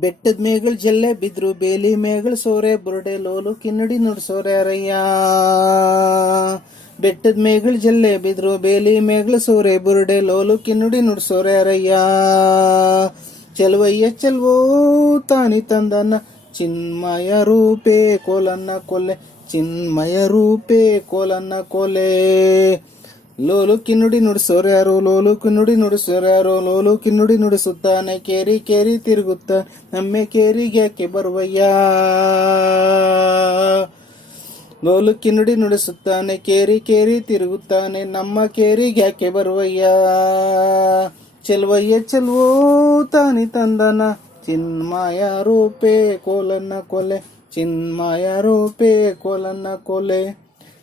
ಬೆಟ್ಟದ ಮೇಗಳು ಜಲ್ಲೆ ಬಿದ್ರು ಬೇಲಿ ಮೇಗಳು ಸೋರೆ ಬುರುಡೆ ಲೋಲು ಕಿನ್ನಡಿ ನುಡ್ಸೋರೆ ಅರಯ್ಯ. ಬೆಟ್ಟದ ಮೇಗಳು ಜಲ್ಲೆ ಬಿದ್ರು ಬೇಲಿ ಮೇಗಳು ಸೋರೆ ಬುರುಡೆ ಲೋಲು ಕಿನ್ನುಡಿ ನುಡ್ಸೋರೆ ಅರಯ್ಯ. ಚೆಲುವಯ್ಯ ಚೆಲ್ವೋ ತಾನಿ ತಂದನ್ನ ಚಿನ್ಮಯ ರೂಪೇ ಕೋಲನ್ನ ಕೊಲೆ ಚಿನ್ಮಯ ರೂಪೇ ಕೋಲನ್ನ ಕೊಲೆ ಲೋಲು ಕಿನ್ನುಡಿ ನುಡಿಸೋರು ಯಾರು ಲೋಲು ಕಿನ್ನುಡಿ ನುಡಿಸೋರು ಯಾರು ಲೋಲು ಕಿನ್ನುಡಿ ನುಡಿಸುತ್ತಾನೆ ಕೇರಿ ಕೇರಿ ತಿರುಗುತ್ತ ನಮ್ಮೆ ಕೇರಿಗೆ ಯಾಕೆ ಬರುವಯ್ಯ ಲೋಲು ಕಿನ್ನುಡಿ ನುಡಿಸುತ್ತಾನೆ ಕೇರಿ ಕೇರಿ ತಿರುಗುತ್ತಾನೆ ನಮ್ಮ ಕೇರಿಗೆ ಯಾಕೆ ಬರುವಯ್ಯ ಚೆಲ್ವಯ್ಯ ಚೆಲ್ವೋ ತಾನಿ ತಂದನ ಚಿನ್ಮಯ ರೂಪೇ ಕೋಲನ್ನ ಕೊಲೆ ಚಿನ್ಮಯ ರೂಪೇ ಕೋಲನ್ನ ಕೊಲೆ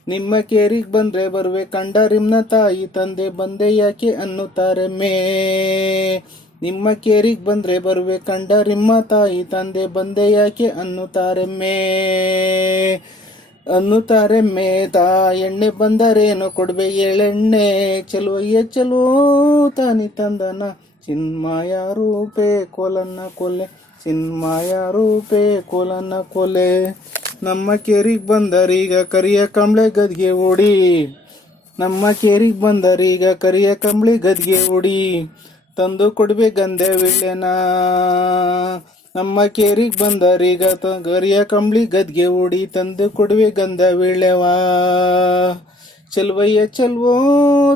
ನಿಮ್ಮ ಕೇರಿಗೆ ಬಂದ್ರೆ ಬರುವೆ ಕಂಡ ರಿಮ್ನ ತಾಯಿ, ತಂದೆ ಬಂದೆ ಯಾಕೆ ಅನ್ನುತ್ತಾರೆ? ಮೇ. ನಿಮ್ಮ ಕೇರಿಗೆ ಬಂದ್ರೆ ಬರುವೆ ಕಂಡ ರಿಮ್ಮ ತಾಯಿ, ತಂದೆ ಬಂದೆ ಯಾಕೆ ಅನ್ನುತ್ತಾರೆ? ಮೇ. ಅನ್ನುತ್ತಾರೆ ಮೇತಾ ಎಣ್ಣೆ ಬಂದರೇನು ಕೊಡ್ಬೆ ಎಳೆಣ್ಣೆ ಚೆಲುವಯ್ಯ ಚಲೋ ತಾನಿ ತಂದನ. ಚಿನ್ಮಾಯ ರೂಪೇ, ಕೋಲನ್ನ ಕೊಲೆ. ಚಿನ್ಮಾಯ ರೂಪೇ, ಕೋಲನ್ನ ಕೊಲೆ. ನಮ್ಮ ಕೇರಿಗೆ ಬಂದರೀಗ ಕರಿಯ ಕಂಬಳೆ ಗದ್ಗೆ ಓಡಿ. ನಮ್ಮ ಕೇರಿಗೆ ಬಂದರೀಗ ಕರಿಯ ಕಂಬಳಿ ಗದ್ಗೆ ಓಡಿ. ತಂದು ಕೊಡ್ಬೇಕಂದೆ ವಿಳ್ಳೆನ ನಮ್ಮ ಕೇರಿಗೆ ಬಂದರೀಗ ಕರಿಯ ಕಂಬಳಿ ಗದ್ಗೆ ಓಡಿ ತಂದು ಕೊಡುವೆ ಗಂಧ ವೀಳ್ಯವಾ. ಚೆಲ್ವಯ್ಯ ಚೆಲ್ವೋ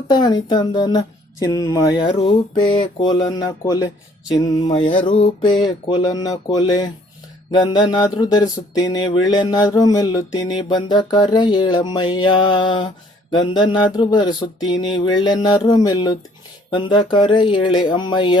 ತಾನಿ ತಂದನ ಚಿನ್ಮಯ ರೂಪೇ ಕೋಲನ್ನ ಕೊಲೆ. ಚಿನ್ಮಯ ರೂಪೇ ಕೋಲನ್ನ ಕೊಲೆ. ಗಂಧನಾದ್ರೂ ಧರಿಸುತ್ತೀನಿ ವಿಳ್ಳೆನಾದ್ರೂ ಮೆಲ್ಲುತ್ತೀನಿ, ಬಂದ ಕಾರ್ಯ ಏಳಮ್ಮಯ್ಯ ಗಂಧನಾದ್ರೂ ಧರಿಸುತ್ತೀನಿ ವಿಳ್ಳೆನಾದ್ರೂ ಮೆಲ್ಲುತ್ತೀನಿ ಬಂದ ಕಾರ್ಯ ಏಳೆ ಅಮ್ಮಯ್ಯ.